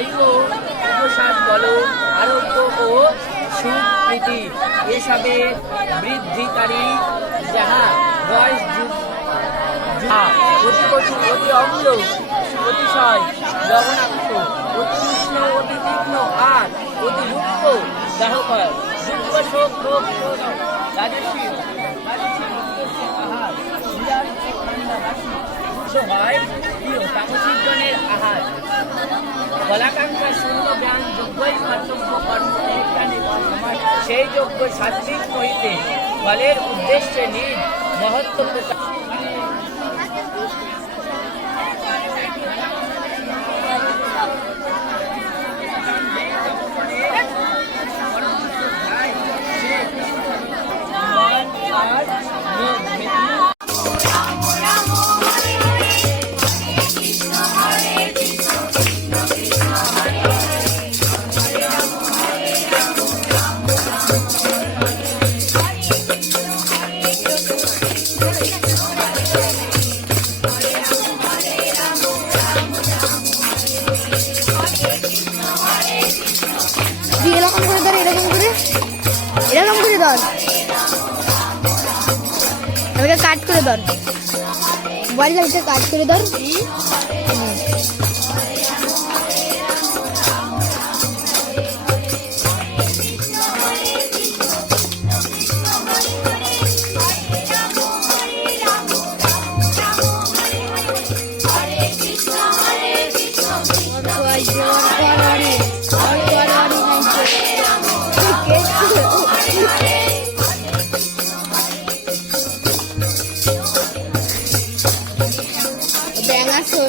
আয়ু ও উপসাদ বল, আরোগ্য ও সুপ্রীতি এসবে বৃদ্ধিকারী, যাহা বয়স অতি কঠোর, অতি অম্ল, অতিশয় লবণাক্ত, অতি উষ্ণ, অতি তীক্ষ্ণ আর অতি রুক্ষ দাহকর, দুঃখ শোক রোগ রাজস্বী আহার, হয় প্রিয় তাপসিজনের আহার, ফলাকাঙ্ক্ষা শূন্য জ্ঞান যোগ্যই কর্তব্য কর্ম সেই যোগ্য সাত্বিক হইতে ফলের উদ্দেশ্যে নিজ মহত্ব প্রকাশ। এরকম করে ধর, এরকম করে ধর, আমাকে কাট করে ধর, বল লাগছে কাট করে ধর।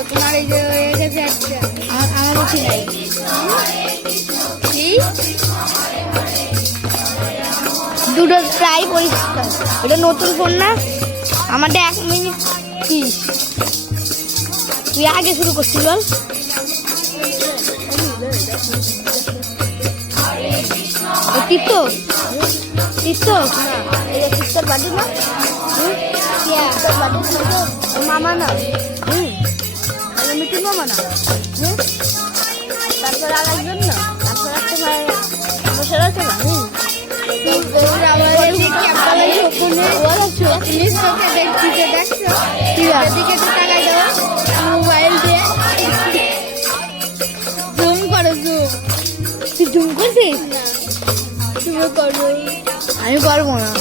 তোমার এই যে আমার উঠি নাই দুটো প্রায় পরিষ্কার। এটা নতুন ফোন না, আমারটা 1 মিনিট 30। তুই আগে শুরু করছিস বল। তীর্থর বাড়ি না, মামা না, মিটিং মামা না, তারপর আর একজন না, তারপর একটা বসে আছে না। মোবাইল দিয়ে জুম করো, তুই জুম করছিস? তুমিও করবো, আমি পারবো না।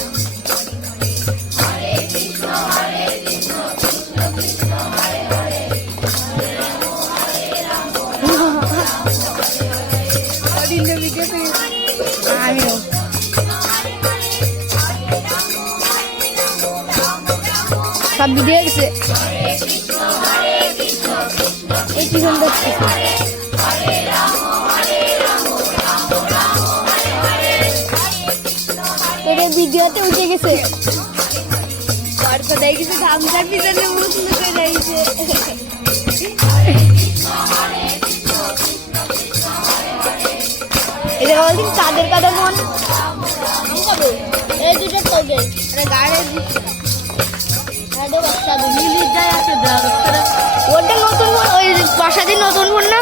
আমিও সব ভিডিও দেখছে, এই পিছন দেখছে। এটা ভিডিওতে উঠে গেছে, কোথায় গেছে ধামসার পিছনে মুখ লুকে রয়েছে। এটা বলছি চাঁদের কাটা মন এই দুটো কবে গাড়ি ওটা নতুন ফোন, ওই 5 দিন নতুন ফোন না।